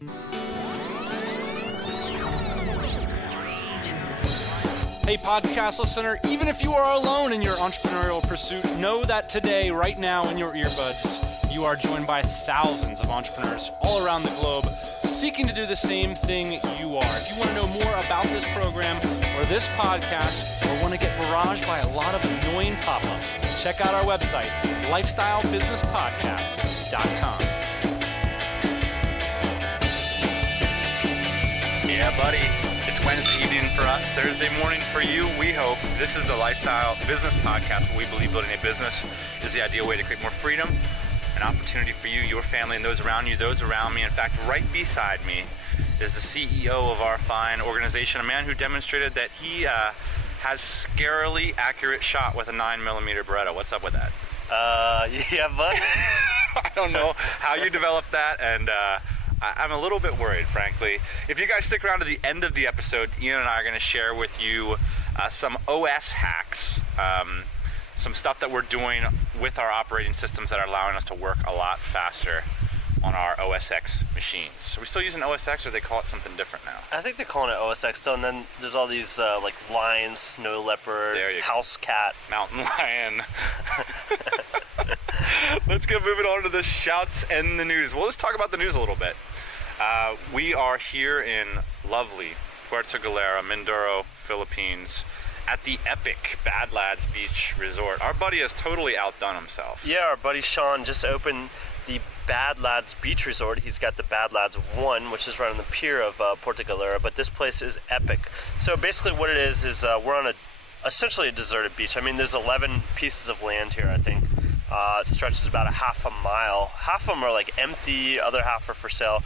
Hey, podcast listener, even if you are alone in your entrepreneurial pursuit, know that today, right now in your earbuds, you are joined by thousands of entrepreneurs all around the globe seeking to do the same thing you are. If you want to know more about this program or this podcast, or want to get barraged by a lot of annoying pop-ups, check out our website, lifestylebusinesspodcast.com. Yeah, buddy. It's Wednesday evening for us, Thursday morning for you, we hope. This is the Lifestyle Business Podcast, where we believe building a business is the ideal way to create more freedom and opportunity for you, your family, and those around you, those around me. In fact, right beside me is the CEO of our fine organization, a man who demonstrated that he has scarily accurate shot with a 9mm Beretta. What's up with that? Yeah, bud. I don't know how you developed that, and I'm a little bit worried, frankly. If you guys stick around to the end of the episode, Ian and I are going to share with you some OS hacks, some stuff that we're doing with our operating systems that are allowing us to work a lot faster on our OS X machines. Are we still using OS X, or they call it something different now? I think they're calling it OS X still, and then there's all these like lions, snow leopard, house cat, mountain lion. Let's get moving on to the shouts and the news. Well, let's talk about the news a little bit. We are here in lovely Puerto Galera, Mindoro, Philippines, at the epic Badladz Resort. Our buddy has totally outdone himself. Yeah, our buddy Sean just opened the Badladz Beach Resort. He's got the Badladz 1, which is right on the pier of Puerto Galera, but this place is epic. So basically what it is we're on essentially a deserted beach. I mean, there's 11 pieces of land here, I think. It stretches about a half a mile. Half of them are like empty, other half are for sale.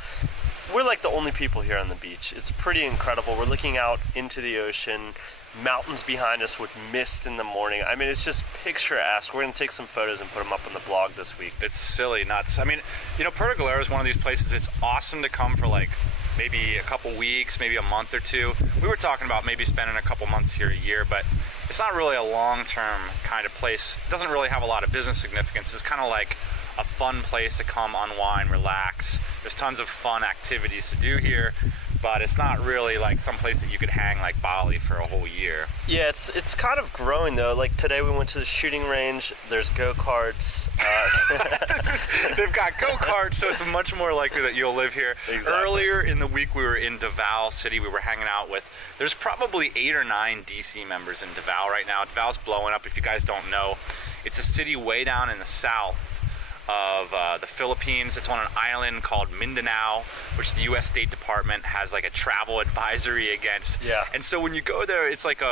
We're like the only people here on the beach. It's pretty incredible. We're looking out into the ocean, mountains behind us with mist in the morning. I mean, it's just picturesque. We're going to take some photos and put them up on the blog this week. It's silly nuts. I mean, you know, Puerto Galera is one of these places. It's awesome to come for like maybe a couple weeks, maybe a month or two. We were talking about maybe spending a couple months here a year, but it's not really a long-term kind of place. It doesn't really have a lot of business significance. It's kind of like a fun place to come unwind, relax. There's tons of fun activities to do here, but it's not really like some place that you could hang like Bali for a whole year. Yeah, it's kind of growing though. Like today we went to the shooting range. There's go-karts. They've got go-karts, so it's much more likely that you'll live here. Exactly. Earlier in the week, we were in Davao City. We were hanging out with, there's probably 8 or 9 DC members in Davao right now. Davao's blowing up. If you guys don't know, it's a city way down in the south of the Philippines. It's on an island called Mindanao, which the U.S. State Department has like a travel advisory against. Yeah. And so when you go there, it's like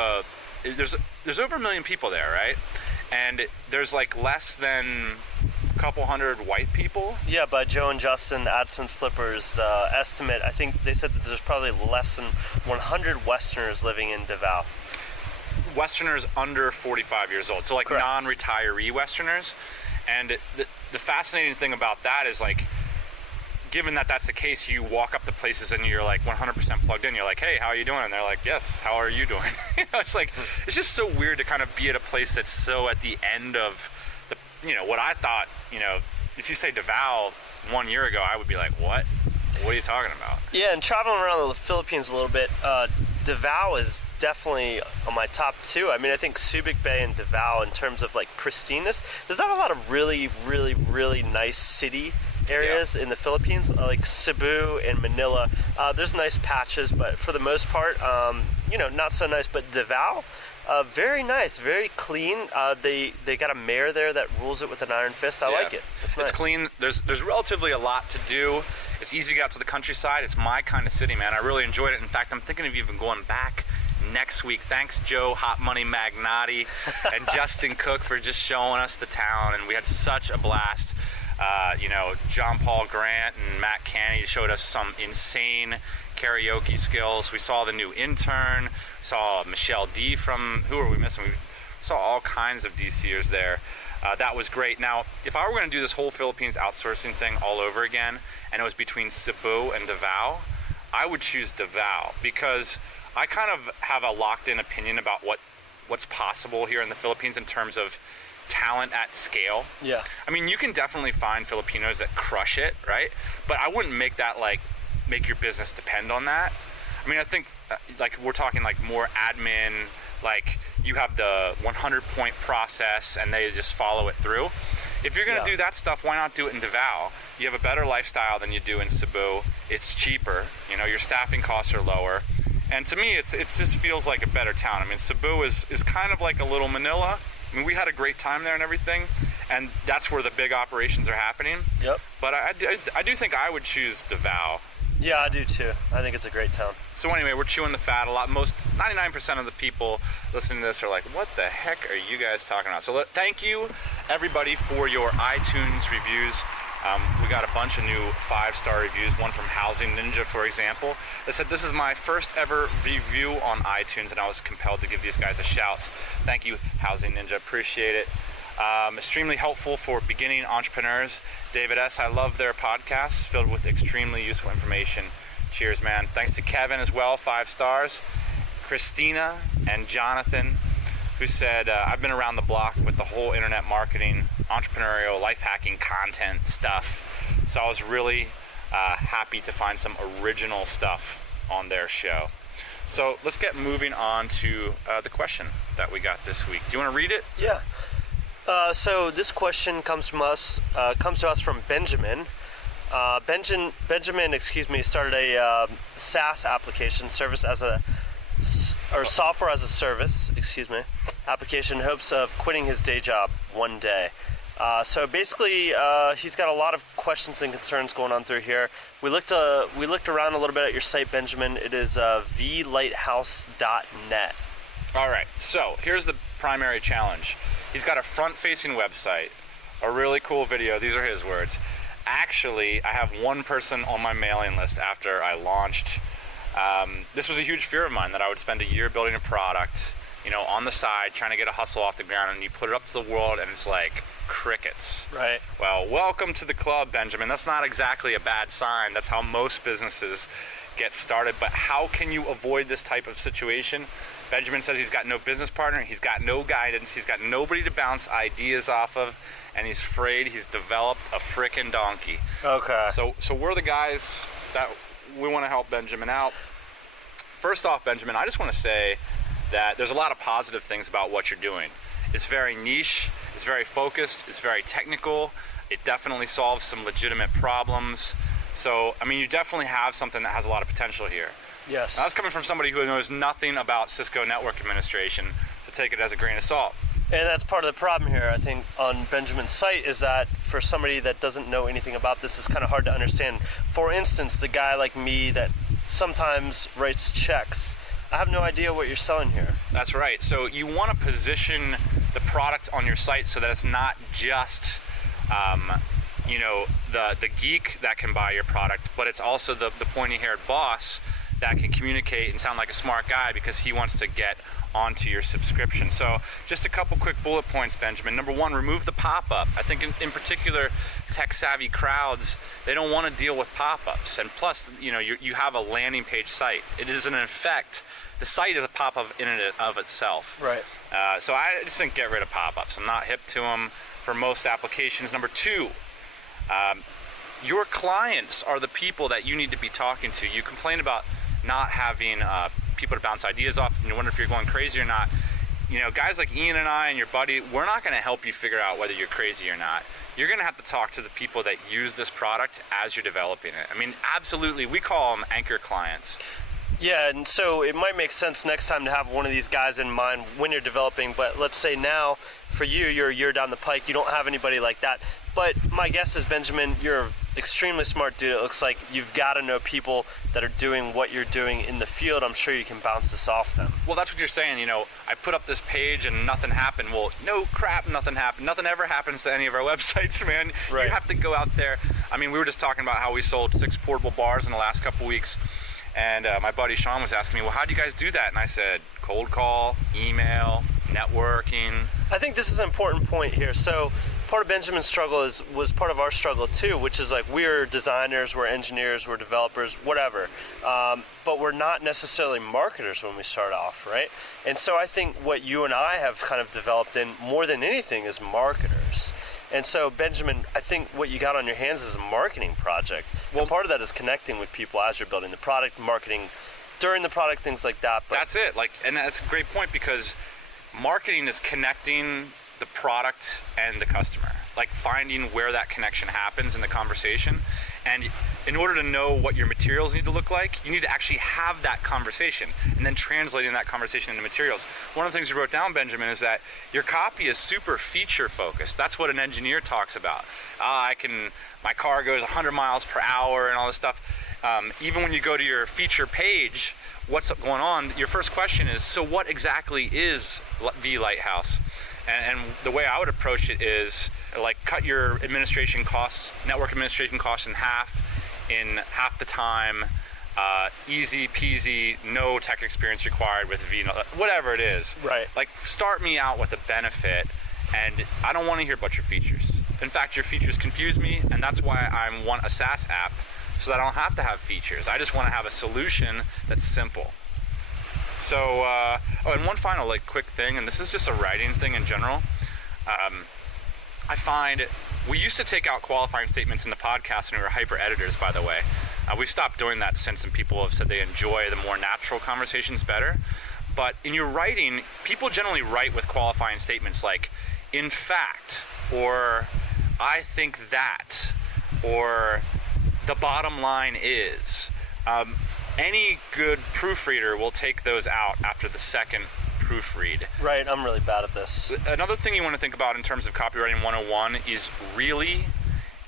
there's over 1 million people there, right? And there's like less than a couple hundred white people. Yeah, by Joe and Justin, AdSense Flippers estimate, I think they said that there's probably less than 100 Westerners living in Davao. Westerners under 45 years old, so like Correct. Non-retiree Westerners. And the fascinating thing about that is, like, given that that's the case, you walk up to places and you're like 100% plugged in. You're like, hey, how are you doing? And they're like, yes, how are you doing? You know, it's like, it's just so weird to kind of be at a place that's so at the end of the, you know, what I thought, you know, if you say Davao 1 year ago, I would be like, what? What are you talking about? Yeah, and traveling around the Philippines a little bit, Davao is definitely on my top 2. I mean, I think Subic Bay and Davao, in terms of like pristineness, there's not a lot of really, really, really nice city areas in the Philippines, like Cebu and Manila. There's nice patches, but for the most part, you know, not so nice. But Davao, very nice, very clean. They got a mayor there that rules it with an iron fist. I like it. It's nice. It's clean. There's relatively a lot to do. It's easy to get out to the countryside. It's my kind of city, man. I really enjoyed it. In fact, I'm thinking of even going back next week. Thanks, Joe, Hot Money Magnati, and Justin Cook for just showing us the town, and we had such a blast. You know, John Paul Grant and Matt Canny showed us some insane karaoke skills. We saw the new intern, saw Michelle D from, who are we missing? We saw all kinds of DCers there. That was great. Now, if I were going to do this whole Philippines outsourcing thing all over again, and it was between Cebu and Davao, I would choose Davao, because I kind of have a locked-in opinion about what's possible here in the Philippines in terms of talent at scale. Yeah. I mean, you can definitely find Filipinos that crush it, right? But I wouldn't make that like make your business depend on that. I mean, I think like we're talking like more admin, like you have the 100-point process and they just follow it through. If you're going to do that stuff, why not do it in Davao? You have a better lifestyle than you do in Cebu. It's cheaper. You know, your staffing costs are lower. And to me, it just feels like a better town. I mean, Cebu is kind of like a little Manila. I mean, we had a great time there and everything, and that's where the big operations are happening. Yep. But I do think I would choose Davao. Yeah, I do too. I think it's a great town. So anyway, we're chewing the fat a lot. 99% of the people listening to this are like, what the heck are you guys talking about? So thank you, everybody, for your iTunes reviews. We got a bunch of new 5-star reviews, one from Housing Ninja, for example, that said, this is my first ever review on iTunes, and I was compelled to give these guys a shout. Thank you, Housing Ninja. Appreciate it. Extremely helpful for beginning entrepreneurs. David S., I love their podcasts filled with extremely useful information. Cheers, man. Thanks to Kevin as well, 5 stars. Christina and Jonathan, who said, I've been around the block with the whole internet marketing, entrepreneurial, life hacking content stuff. So I was really happy to find some original stuff on their show. So let's get moving on to the question that we got this week. Do you want to read it? Yeah. So this question comes to us from Benjamin. Benjamin, started a SaaS application, software as a service, application in hopes of quitting his day job one day. So basically, he's got a lot of questions and concerns going on through here. We looked around a little bit at your site, Benjamin. It is vlighthouse.net. All right. So here's the primary challenge. He's got a front-facing website, a really cool video. These are his words. Actually, I have one person on my mailing list after I launched. This was a huge fear of mine, that I would spend a year building a product, on the side, trying to get a hustle off the ground, and you put it up to the world, and it's like crickets. Right. Well, welcome to the club, Benjamin. That's not exactly a bad sign. That's how most businesses get started. But how can you avoid this type of situation? Benjamin says he's got no business partner, he's got no guidance, he's got nobody to bounce ideas off of, and he's afraid he's developed a frickin' donkey. Okay. So we're the guys that we want to help Benjamin out. First off, Benjamin, I just want to say that there's a lot of positive things about what you're doing. It's very niche, it's very focused, it's very technical, it definitely solves some legitimate problems. So, I mean, you definitely have something that has a lot of potential here. Yes. Now, that's coming from somebody who knows nothing about Cisco network administration, so take it as a grain of salt. And that's part of the problem here, I think, on Benjamin's site, is that for somebody that doesn't know anything about this, it's kind of hard to understand. For instance, the guy like me that sometimes writes checks, I have no idea what you're selling here. That's right. So you want to position the product on your site so that it's not just the geek that can buy your product, but it's also the pointy-haired boss that can communicate and sound like a smart guy because he wants to get onto your subscription. So just a couple quick bullet points, Benjamin. Number one, remove the pop-up. I think in particular, tech-savvy crowds, they don't want to deal with pop-ups. And plus, you have a landing page site. It is in effect, the site is a pop-up in and of itself. Right. So I just think get rid of pop-ups. I'm not hip to them for most applications. Number two, your clients are the people that you need to be talking to. You complain about not having people to bounce ideas off, and you wonder if you're going crazy or not. Guys like Ian and I and your buddy, we're not going to help you figure out whether you're crazy or not. You're going to have to talk to the people that use this product as you're developing it. I mean, absolutely, we call them anchor clients. Yeah, and so it might make sense next time to have one of these guys in mind when you're developing, but let's say now, for you're a year down the pike, you don't have anybody like that. But my guess is, Benjamin, you're an extremely smart dude. It looks like you've got to know people that are doing what you're doing in the field. I'm sure you can bounce this off them. Well, that's what you're saying. I put up this page and nothing happened. Well, no crap, nothing happened. Nothing ever happens to any of our websites, man. Right. You have to go out there. I mean, we were just talking about how we sold 6 portable bars in the last couple weeks. And my buddy Sean was asking me, well, how do you guys do that? And I said, cold call, email, networking. I think this is an important point here. So part of Benjamin's struggle was part of our struggle too, which is like we're designers, we're engineers, we're developers, whatever. But we're not necessarily marketers when we start off, right? And so I think what you and I have kind of developed in more than anything is marketers. And so, Benjamin, I think what you got on your hands is a marketing project. Well, part of that is connecting with people as you're building the product, marketing during the product, things like that. But that's it. And that's a great point, because marketing is connecting the product and the customer, like finding where that connection happens in the conversation. And in order to know what your materials need to look like, you need to actually have that conversation and then translating that conversation into materials. One of the things you wrote down, Benjamin, is that your copy is super feature focused. That's what an engineer talks about. My car goes 100 miles per hour and all this stuff. Even when you go to your feature page, what's going on, your first question is, so what exactly is the Lighthouse? And the way I would approach it is, like, cut your administration costs, network administration costs in half the time, easy peasy, no tech experience required with whatever it is. Right. Like, start me out with a benefit, and I don't want to hear about your features. In fact, your features confuse me, and that's why I want a SaaS app, so that I don't have to have features. I just want to have a solution that's simple. So, and one final quick thing, and this is just a writing thing in general. I find we used to take out qualifying statements in the podcast when we were hyper editors, by the way. We've stopped doing that since, and people have said they enjoy the more natural conversations better. But in your writing, people generally write with qualifying statements like, in fact, or I think that, or the bottom line is. Any good proofreader will take those out after the second proofread. Right, I'm really bad at this. Another thing you want to think about in terms of copywriting 101 is really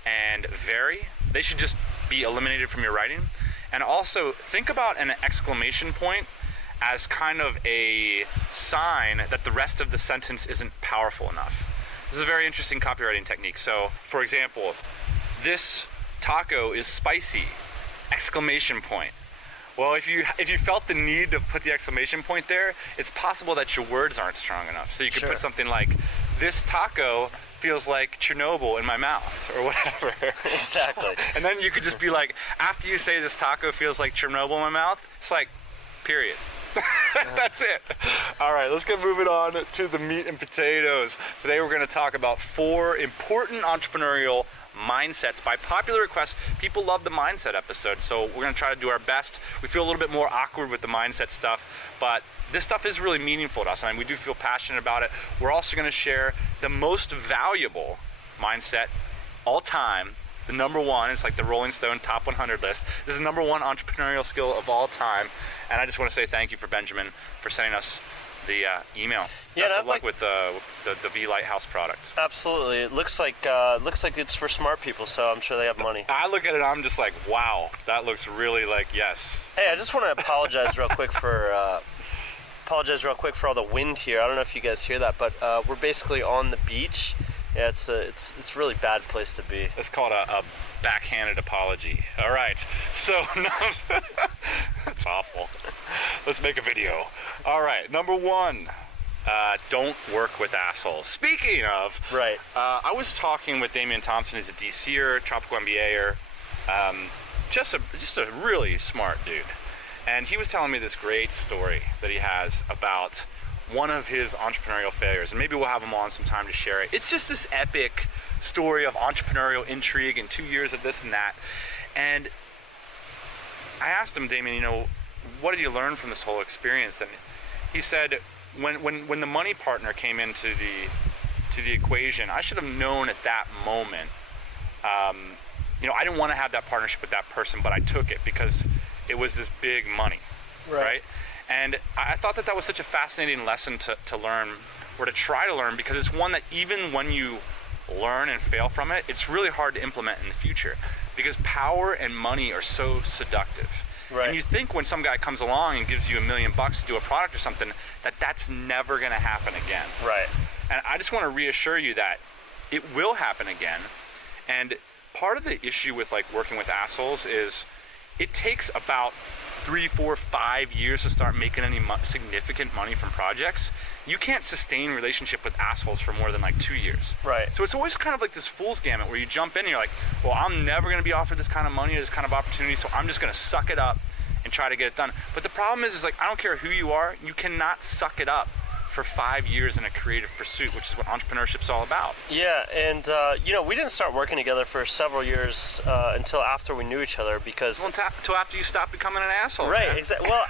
and very. They should just be eliminated from your writing. And also, think about an exclamation point as kind of a sign that the rest of the sentence isn't powerful enough. This is a very interesting copywriting technique. So, for example, this taco is spicy! Exclamation point. Well, if you felt the need to put the exclamation point there, it's possible that your words aren't strong enough. So you could put something like, this taco feels like Chernobyl in my mouth, or whatever. Exactly. And then you could just be like, after you say this taco feels like Chernobyl in my mouth, it's like, period. That's it. All right, let's get moving on to the meat and potatoes. Today we're going to talk about 4 important entrepreneurial mindsets. By popular request, people love the mindset episode, so we're going to try to do our best. We feel a little bit more awkward with the mindset stuff, but this stuff is really meaningful to us, and we do feel passionate about it. We're also going to share the most valuable mindset all time, the number one. It's like the Rolling Stone top 100 list. This is the number one entrepreneurial skill of all time, and I just want to say thank you for Benjamin for sending us the email. Yeah, best of luck with the V Lighthouse product. Absolutely. It looks like it's for smart people, so I'm sure they have money. I look at it, I'm just like, wow, that looks really like, yes. Hey, I just want to apologize real quick for all the wind here. I don't know if you guys hear that, but we're basically on the beach. Yeah, it's a really bad place to be. It's called a backhanded apology. All right, so that's awful. Let's make a video. All right, number 1. Don't work with assholes. Speaking of, right, I was talking with Damian Thompson. He's a DCer, tropical MBAer, just a really smart dude. And he was telling me this great story that he has about one of his entrepreneurial failures, and maybe we'll have him on some time to share it. It's just this epic story of entrepreneurial intrigue and 2 years of this and that. And I asked him, Damian, what did you learn from this whole experience? And he said, when the money partner came into the equation, I should have known at that moment. I didn't want to have that partnership with that person, but I took it because it was this big money, right? And I thought that was such a fascinating lesson to learn, or to try to learn, because it's one that even when you learn and fail from it, it's really hard to implement in the future, because power and money are so seductive. Right. And you think when some guy comes along and gives you $1 million to do a product or something, that's never going to happen again. Right. And I just want to reassure you that it will happen again. And part of the issue with working with assholes is it takes about 3, 4, 5 years to start making any significant money from projects. You can't sustain a relationship with assholes for more than 2 years. Right. So it's always kind of like this fool's gamut where you jump in and you're like, well, I'm never going to be offered this kind of money or this kind of opportunity, so I'm just going to suck it up and try to get it done. But the problem is I don't care who you are, you cannot suck it up for 5 years in a creative pursuit, which is what entrepreneurship's all about. Yeah, and we didn't start working together for several years until after we knew each other, because Until after you stop becoming an asshole. Right, exactly. Well,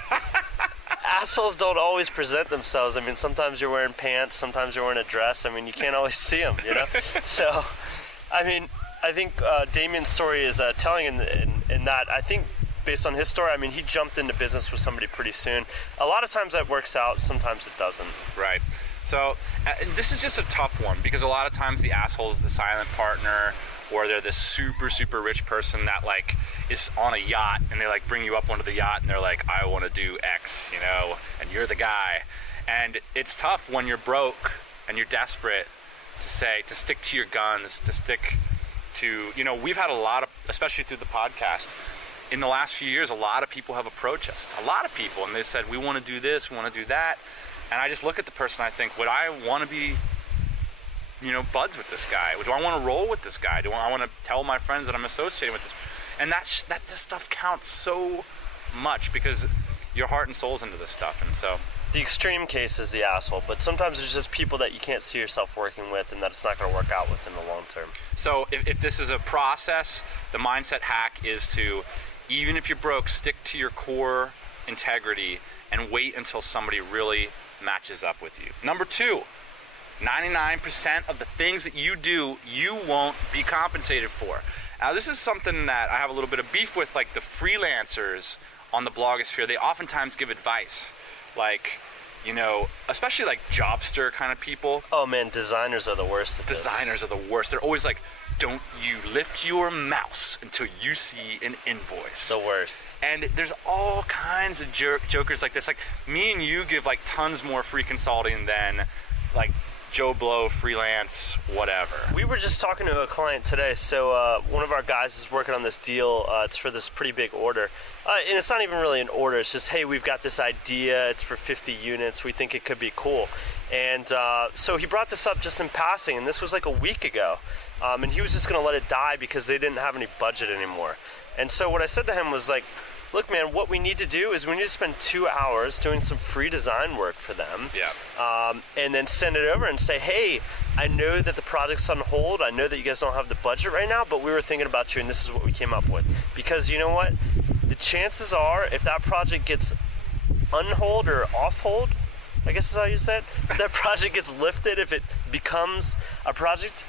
assholes don't always present themselves. I mean, sometimes you're wearing pants, sometimes you're wearing a dress. I mean, you can't always see them, So, I mean, I think Damien's story is telling in that. I think based on his story, I mean, he jumped into business with somebody pretty soon. A lot of times that works out, sometimes it doesn't. Right. So this is just a tough one, because a lot of times the asshole is the silent partner, or they're this super, super rich person that like is on a yacht, and they like bring you up onto the yacht and they're like, I want to do X, and you're the guy. And it's tough when you're broke and you're desperate to stick to your guns, to stick to, we've had a lot of, especially through the podcast, in the last few years, a lot of people have approached us, and they said, we want to do this, we want to do that. And I just look at the person, I think, would I want to be, buds with this guy? Do I want to roll with this guy? Do I want to tell my friends that I'm associating with this? And that this stuff counts so much, because your heart and soul's into this stuff. And so the extreme case is the asshole, but sometimes there's just people that you can't see yourself working with, and that it's not going to work out with in the long term. So if this is a process, the mindset hack is to, even if you're broke, stick to your core integrity and wait until somebody really matches up with you. Number 2, 99% of the things that you do, you won't be compensated for. Now, this is something that I have a little bit of beef with, like the freelancers on the blogosphere. They oftentimes give advice, like, especially like jobster kind of people. Oh man, designers are the worst at this. Designers are the worst. They're always like, don't you lift your mouse until you see an invoice. The worst. And there's all kinds of jokers like this. Like, me and you give like tons more free consulting than like Joe Blow, freelance, whatever. We were just talking to a client today. So one of our guys is working on this deal. It's for this pretty big order. And it's not even really an order. It's just, hey, we've got this idea. It's for 50 units. We think it could be cool. And so he brought this up just in passing, and this was like a week ago. And he was just going to let it die because they didn't have any budget anymore. And so what I said to him was like, look, man, what we need to do is we need to spend 2 hours doing some free design work for them. Yeah. And then send it over and say, hey, I know that the project's on hold. I know that you guys don't have the budget right now, but we were thinking about you, and this is what we came up with. Because you know what? The chances are, if that project gets on hold or off hold, I guess is how you said, if that project gets lifted, if it becomes a project,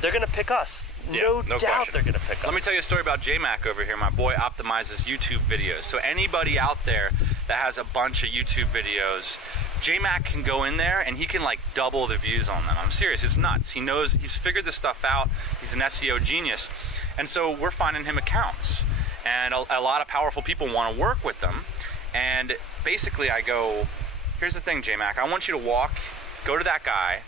they're going to pick us. Yeah, no doubt question. They're going to pick us. Let me tell you a story about J-Mac over here. My boy optimizes YouTube videos. So anybody out there that has a bunch of YouTube videos, J-Mac can go in there and he can like double the views on them. I'm serious. It's nuts. He's figured this stuff out. He's an SEO genius. And so we're finding him accounts. And a lot of powerful people want to work with them. And basically I go, here's the thing, J-Mac. I want you to go to that guy,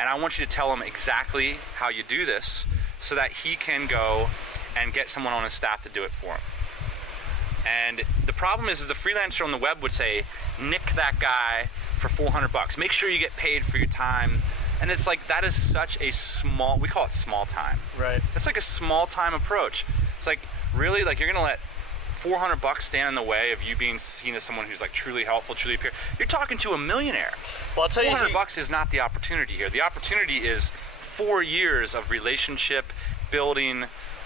and I want you to tell him exactly how you do this, so that he can go and get someone on his staff to do it for him. And the problem is the freelancer on the web would say, nick that guy for $400. Make sure you get paid for your time. And it's like, that is such a small, we call it small time. Right. It's like a small time approach. It's like, really, like you're gonna let $400 stand in the way of you being seen as someone who's like truly helpful, truly appear. You're talking to a millionaire. Well, I'll tell you, $400 is not the opportunity here. The opportunity is 4 years of relationship building,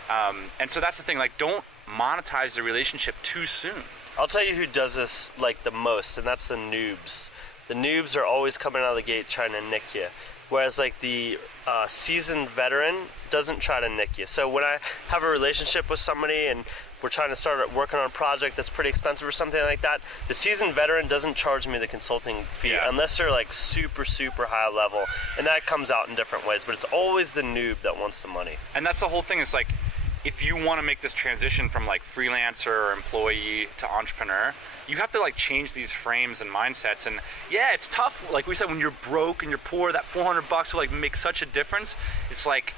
and so that's the thing. Like, don't monetize the relationship too soon. I'll tell you who does this like the most, and that's the noobs. The noobs are always coming out of the gate trying to nick you, whereas like the seasoned veteran doesn't try to nick you. So when I have a relationship with somebody and we're trying to start working on a project that's pretty expensive or something like that, the seasoned veteran doesn't charge me the consulting fee unless they're like super, super high level. And that comes out in different ways, but it's always the noob that wants the money. And that's the whole thing. Is like, if you want to make this transition from like freelancer or employee to entrepreneur, you have to like change these frames and mindsets. And yeah, it's tough. Like we said, when you're broke and you're poor, that $400 will like make such a difference. It's like,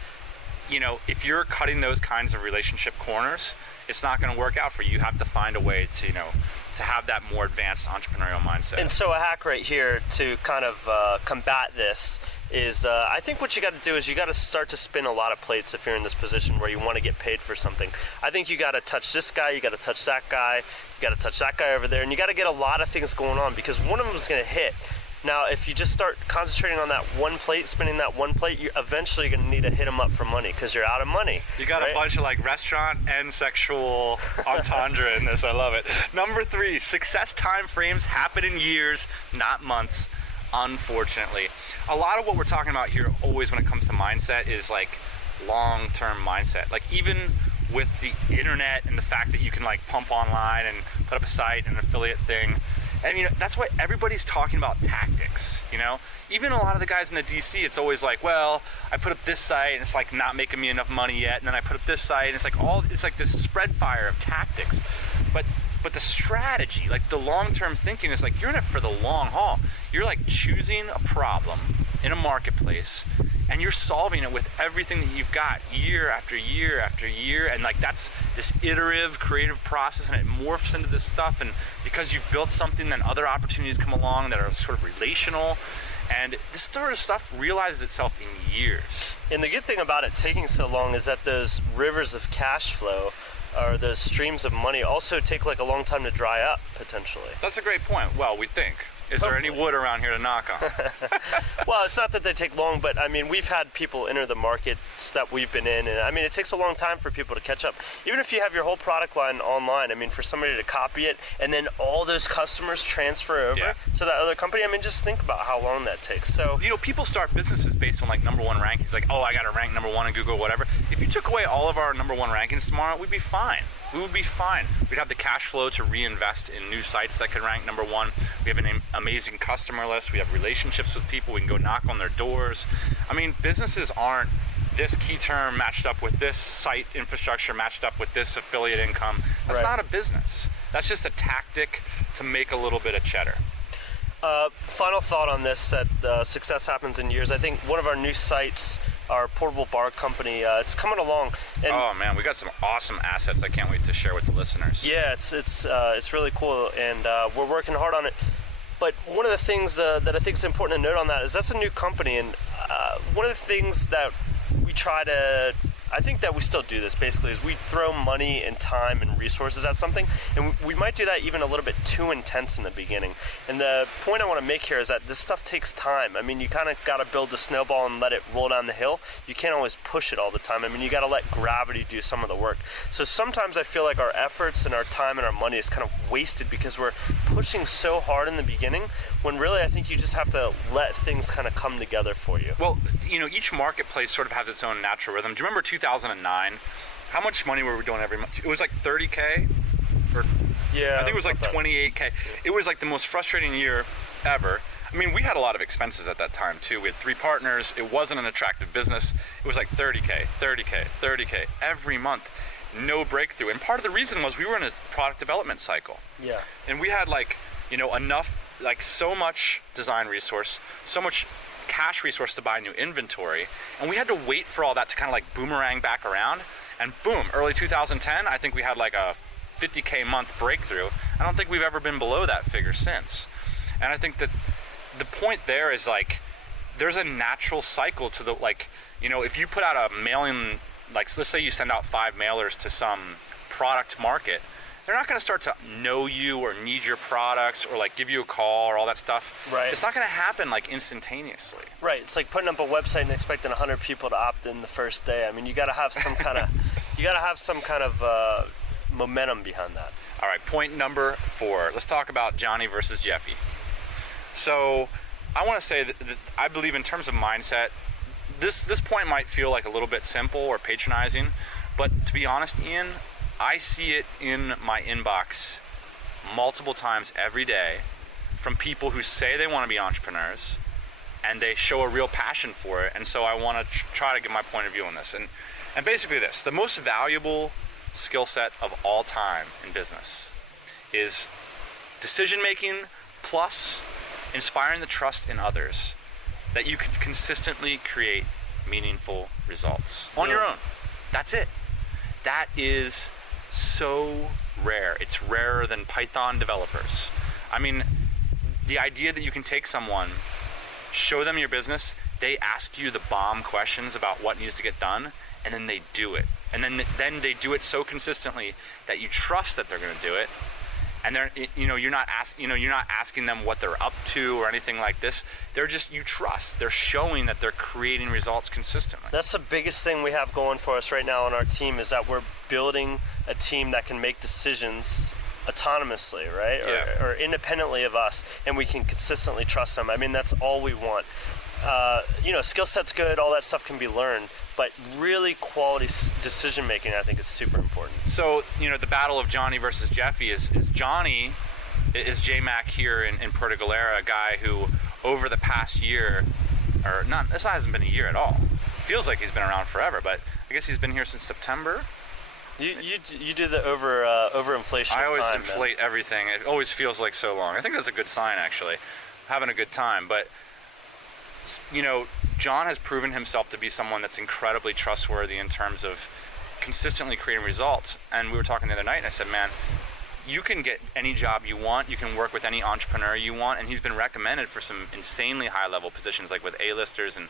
if you're cutting those kinds of relationship corners, it's not going to work out for you. You have to find a way to, to have that more advanced entrepreneurial mindset. And so a hack right here to kind of combat this is, I think what you got to do is you got to start to spin a lot of plates if you're in this position where you want to get paid for something. I think you got to touch this guy, you got to touch that guy, you got to touch that guy over there, and you got to get a lot of things going on, because one of them is going to hit. Now, if you just start concentrating on that one plate, spinning that one plate, you're eventually going to need to hit them up for money because you're out of money. You got a bunch of like restaurant and sexual entendre in this. I love it. Number 3, success time frames happen in years, not months, unfortunately. A lot of what we're talking about here always when it comes to mindset is like long-term mindset. Like even with the internet and the fact that you can like pump online and put up a site and an affiliate thing, I mean, that's why everybody's talking about tactics, you know? Even a lot of the guys in the DC, it's always like, well, I put up this site and it's like not making me enough money yet, and then I put up this site and it's like this spread fire of tactics. But the strategy, like the long-term thinking is like, you're in it for the long haul. You're like choosing a problem in a marketplace and you're solving it with everything that you've got year after year after year, and like that's this iterative creative process, and it morphs into this stuff, and because you've built something, then other opportunities come along that are sort of relational, and this sort of stuff realizes itself in years. And the good thing about it taking so long is that those rivers of cash flow or those streams of money also take like a long time to dry up potentially. That's a great point. Well, we think. Is there any wood around here to knock on? Well, it's not that they take long, but I mean, we've had people enter the markets that we've been in, and I mean, it takes a long time for people to catch up. Even if you have your whole product line online, I mean, for somebody to copy it and then all those customers transfer over to that other company, I mean, just think about how long that takes. So, you know, people start businesses based on like number 1 rankings, like, oh, I got to rank number 1 in Google, whatever. If you took away all of our number 1 rankings tomorrow, we'd be fine. We would be fine. We'd have the cash flow to reinvest in new sites that could rank number 1. We have an amazing customer list. We have relationships with people. We can go knock on their doors. I mean, businesses aren't this key term matched up with this site infrastructure matched up with this affiliate income. That's not a business. That's just a tactic to make a little bit of cheddar. Final thought on this, that success happens in years. I think one of our new sites, our portable bar company, it's coming along. And oh man, we got some awesome assets I can't wait to share with the listeners. Yeah, it's really cool, and we're working hard on it. But one of the things that I think is important to note on that is that's a new company, and one of the things that we try to, I think that we still do this basically, is we throw money and time and resources at something, and we might do that even a little bit too intense in the beginning. And the point I want to make here is that this stuff takes time. I mean, you kind of got to build the snowball and let it roll down the hill. You can't always push it all the time. I mean, you got to let gravity do some of the work. So sometimes I feel like our efforts and our time and our money is kind of wasted because we're pushing so hard in the beginning, when really I think you just have to let things kind of come together for you. Well, you know, each marketplace sort of has its own natural rhythm. Do you remember 2009? How much money were we doing every month? It was like 30K? Or, yeah. I think it was like 28K. It was like the most frustrating year ever. I mean, we had a lot of expenses at that time too. We had 3 partners. It wasn't an attractive business. It was like 30K, 30K, 30K every month. No breakthrough. And part of the reason was we were in a product development cycle. Yeah. And we had like, you know, enough, like so much design resource, so much cash resource to buy new inventory, and we had to wait for all that to kind of like boomerang back around, and boom, early 2010, I think we had like a 50K month breakthrough. I don't think we've ever been below that figure since. And I think that the point there is like, there's a natural cycle to the, like, you know, if you put out a mailing, like let's say you send out 5 mailers to some product market, they're not going to start to know you or need your products or like give you a call or all that stuff. Right. It's not going to happen like instantaneously. Right. It's like putting up a website and expecting 100 people to opt in the first day. I mean, you got to have some kind of momentum behind that. All right. Point number 4. Let's talk about Johnny versus Jeffy. So I want to say that I believe in terms of mindset, this point might feel like a little bit simple or patronizing, but to be honest, Ian, I see it in my inbox multiple times every day from people who say they want to be entrepreneurs and they show a real passion for it. And so I want to try to get my point of view on this. And basically this, the most valuable skill set of all time in business is decision making plus inspiring the trust in others that you can consistently create meaningful results on your own. That's it. That is so rare. It's rarer than Python developers. I mean, the idea that you can take someone, show them your business, they ask you the bomb questions about what needs to get done, and then they do it. And then they do it so consistently that you trust that they're going to do it. and they're, you're not asking them what they're up to or anything like this. They're just, you trust. They're showing that they're creating results consistently. That's the biggest thing we have going for us right now on our team, is that we're building a team that can make decisions autonomously, right? Yeah. Or independently of us, and we can consistently trust them. I mean, that's all we want. Skill set's good, all that stuff can be learned, but really quality decision making, I think, is super important. So, the battle of Johnny versus Jeffy is Johnny is J-Mac here in Puerto Galera, a guy who over the past year, or not, this hasn't been a year at all. Feels like he's been around forever, but I guess he's been here since September. You do the overinflation. I always time, inflate everything. It always feels like so long. I think that's a good sign, actually. Having a good time, but John has proven himself to be someone that's incredibly trustworthy in terms of consistently creating results. And we were talking the other night, and I said, man, you can get any job you want, you can work with any entrepreneur you want, and he's been recommended for some insanely high-level positions, like with A-listers, and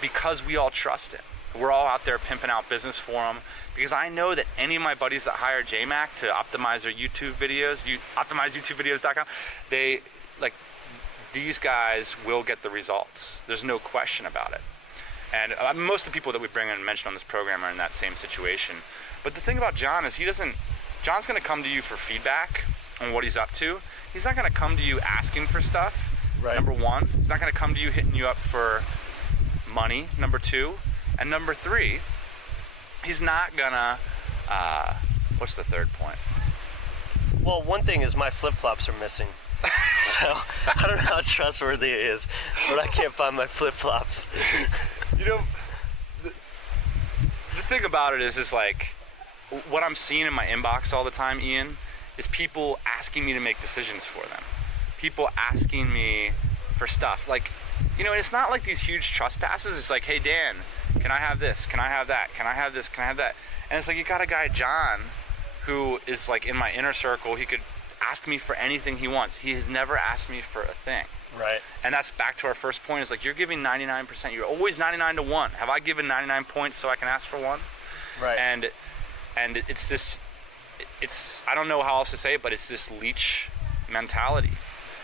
because we all trust him. We're all out there pimping out business for him, because I know that any of my buddies that hire J-Mac to optimize their YouTube videos, optimizeYouTubeVideos.com, these guys will get the results. There's no question about it. And most of the people that we bring in and mention on this program are in that same situation. But the thing about John is John's going to come to you for feedback on what he's up to. He's not going to come to you asking for stuff, right. Number one. He's not going to come to you hitting you up for money, number two. And number three, he's not going to, what's the third point? Well, one thing is my flip-flops are missing. So I don't know how trustworthy it is, but I can't find my flip-flops. The thing about it is like, what I'm seeing in my inbox all the time, Ian, is people asking me to make decisions for them. People asking me for stuff. Like, it's not like these huge trespasses. It's like, hey, Dan, can I have this? Can I have that? Can I have this? Can I have that? And it's like, you got a guy, John, who is like in my inner circle. He could ask me for anything he wants. He has never asked me for a thing. Right. And that's back to our first point, is like, you're giving 99%. You're always 99 to 1. Have I given 99 points so I can ask for one? Right. And I don't know how else to say it, but it's this leech mentality.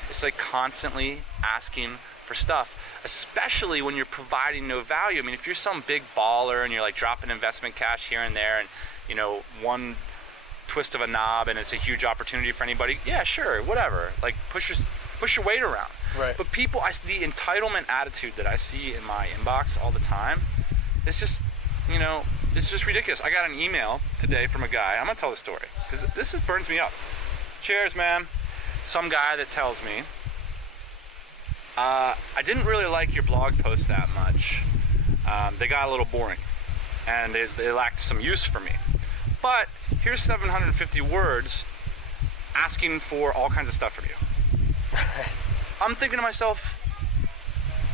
It's like constantly asking for stuff, especially when you're providing no value. I mean, if you're some big baller and you're like dropping investment cash here and there, and one twist of a knob and it's a huge opportunity for anybody, yeah, sure, whatever, like push your weight around. Right. But people, the entitlement attitude that I see in my inbox all the time, it's just ridiculous. I got an email today from a guy. I'm gonna tell the story because this burns me up. Cheers, man. Some guy that tells me, I didn't really like your blog post that much. They got a little boring and they lacked some use for me. But here's 750 words asking for all kinds of stuff from you. I'm thinking to myself,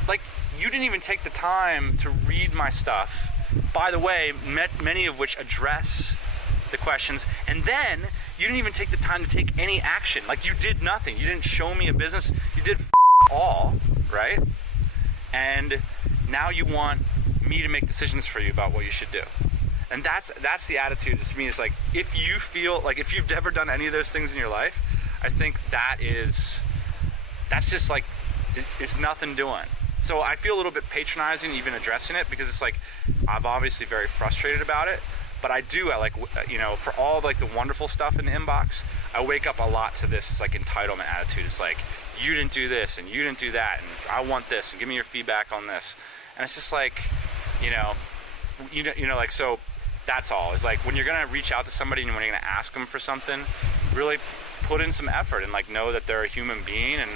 like, you didn't even take the time to read my stuff. By the way, many of which address the questions. And then you didn't even take the time to take any action. Like, you did nothing. You didn't show me a business. You did all, right? And now you want me to make decisions for you about what you should do. And that's the attitude. To me, is like, if you feel like, if you've never done any of those things in your life, I think that's just like, it's nothing doing. So I feel a little bit patronizing even addressing it, because it's like, I'm obviously very frustrated about it, but I like, for all like the wonderful stuff in the inbox, I wake up a lot to this like entitlement attitude. It's like, you didn't do this and you didn't do that, and I want this, and give me your feedback on this. And it's just like, like, so that's all. It's like, when you're gonna reach out to somebody and when you're gonna ask them for something, really put in some effort and like know that they're a human being. And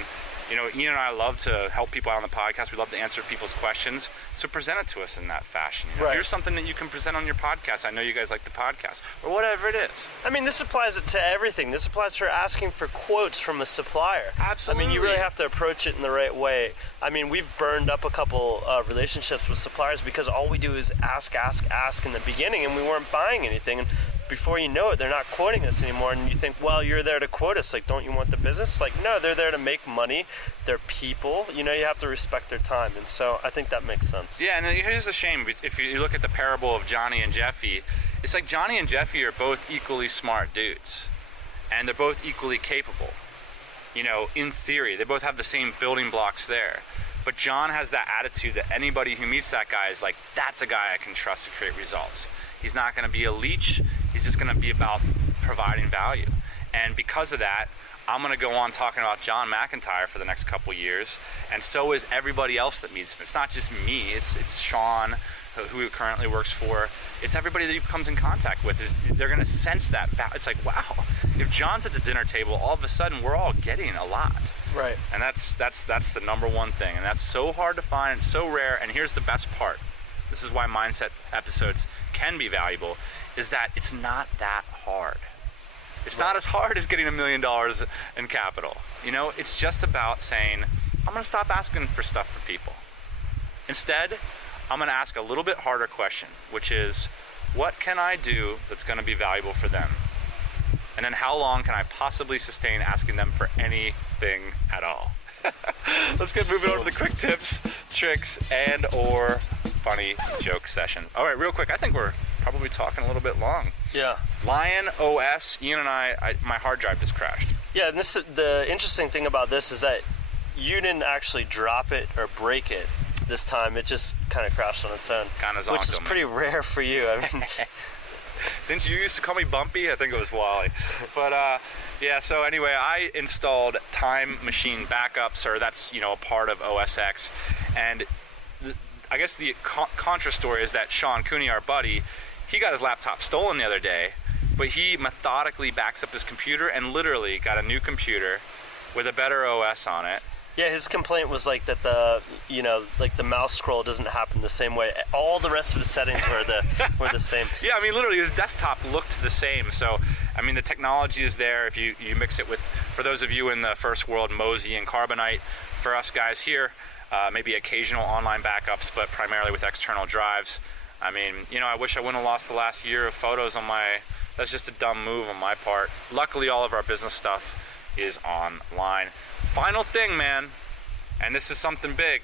Ian and I love to help people out on the podcast. We love to answer people's questions. So present it to us in that fashion. Right. Here's something that you can present on your podcast. I know you guys like the podcast, or whatever it is. I mean, this applies to everything. This applies for asking for quotes from a supplier. Absolutely. I mean, you really have to approach it in the right way. I mean, we've burned up a couple relationships with suppliers because all we do is ask in the beginning, and we weren't buying anything. And before you know it, they're not quoting us anymore, and you think, well, you're there to quote us. Like, don't you want the business? Like, no, they're there to make money. They're people. You have to respect their time, and so I think that makes sense. Yeah, and here's the shame. If you look at the parable of Johnny and Jeffy, it's like Johnny and Jeffy are both equally smart dudes. and they're both equally capable. You know, in theory, they both have the same building blocks there. But John has that attitude that anybody who meets that guy is like, that's a guy I can trust to create results. He's not going to be a leech. He's just going to be about providing value. And because of that, I'm going to go on talking about John McIntyre for the next couple years, and so is everybody else that meets him. It's not just me, it's Sean, who he currently works for. It's everybody that he comes in contact with. They're going to sense that value. It's like, wow, if John's at the dinner table, all of a sudden we're all getting a lot. Right. And that's the number one thing, and that's so hard to find, it's so rare. And here's the best part. This is why mindset episodes can be valuable, is that it's not that hard. It's not as hard as getting $1 million in capital. You know, it's just about saying, I'm going to stop asking for stuff from people. Instead, I'm going to ask a little bit harder question, which is, what can I do that's going to be valuable for them? And then how long can I possibly sustain asking them for anything at all? Let's get moving on to the quick tips, tricks, and or funny joke session. All right, real quick, I think we're probably talking a little bit long. Yeah. Lion OS, Ian and I my hard drive just crashed. Yeah, and the interesting thing about this is that you didn't actually drop it or break it this time. It just kind of crashed on its own. Kind of which is pretty rare for you. I mean, didn't you used to call me Bumpy? I think it was Wally. But yeah, so anyway, I installed Time Machine Backups, or that's, you know, a part of OS X. And I guess the contra story is that Sean Cooney, our buddy, he got his laptop stolen the other day, but he methodically backs up his computer and literally got a new computer with a better OS on it. yeah, his complaint was like that the mouse scroll doesn't happen the same way. All the rest of the settings were the same. Yeah, I mean, literally his desktop looked the same. So, I mean, the technology is there. If you mix it with, for those of you in the first world, Mozy and Carbonite. For us guys here, maybe occasional online backups, but primarily with external drives. I mean, you know, I wish I wouldn't have lost the last year of photos on my, that's just a dumb move on my part. Luckily, all of our business stuff is online. Final thing, man, and this is something big,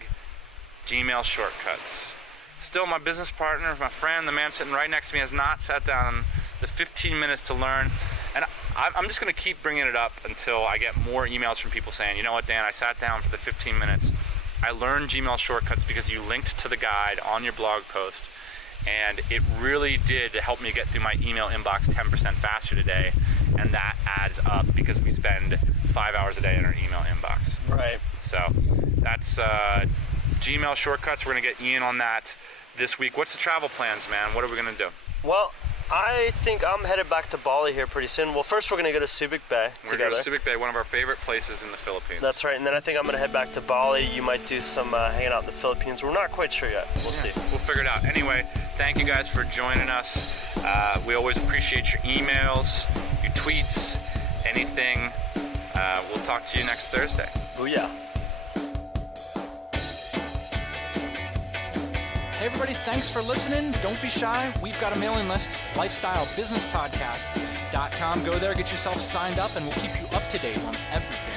Gmail shortcuts. Still, my business partner, my friend, the man sitting right next to me has not sat down the 15 minutes to learn. And I'm just going to keep bringing it up until I get more emails from people saying, you know what, Dan, I sat down for the 15 minutes. I learned Gmail shortcuts because you linked to the guide on your blog post. And it really did help me get through my email inbox 10% faster today. And that adds up because we spend 5 hours a day in our email inbox. Right. So that's Gmail shortcuts. We're going to get Ian on that this week. What's the travel plans, man? What are we going to do? Well, I think I'm headed back to Bali here pretty soon. Well, first we're going to go to Subic Bay together. We're going to Subic Bay, one of our favorite places in the Philippines. That's right, and then I think I'm going to head back to Bali. You might do some hanging out in the Philippines. We're not quite sure yet. We'll see. We'll figure it out. Anyway, thank you guys for joining us. We always appreciate your emails, your tweets, anything. We'll talk to you next Thursday. Booyah. Hey everybody, thanks for listening. Don't be shy. We've got a mailing list, lifestylebusinesspodcast.com. Go there, get yourself signed up, and we'll keep you up to date on everything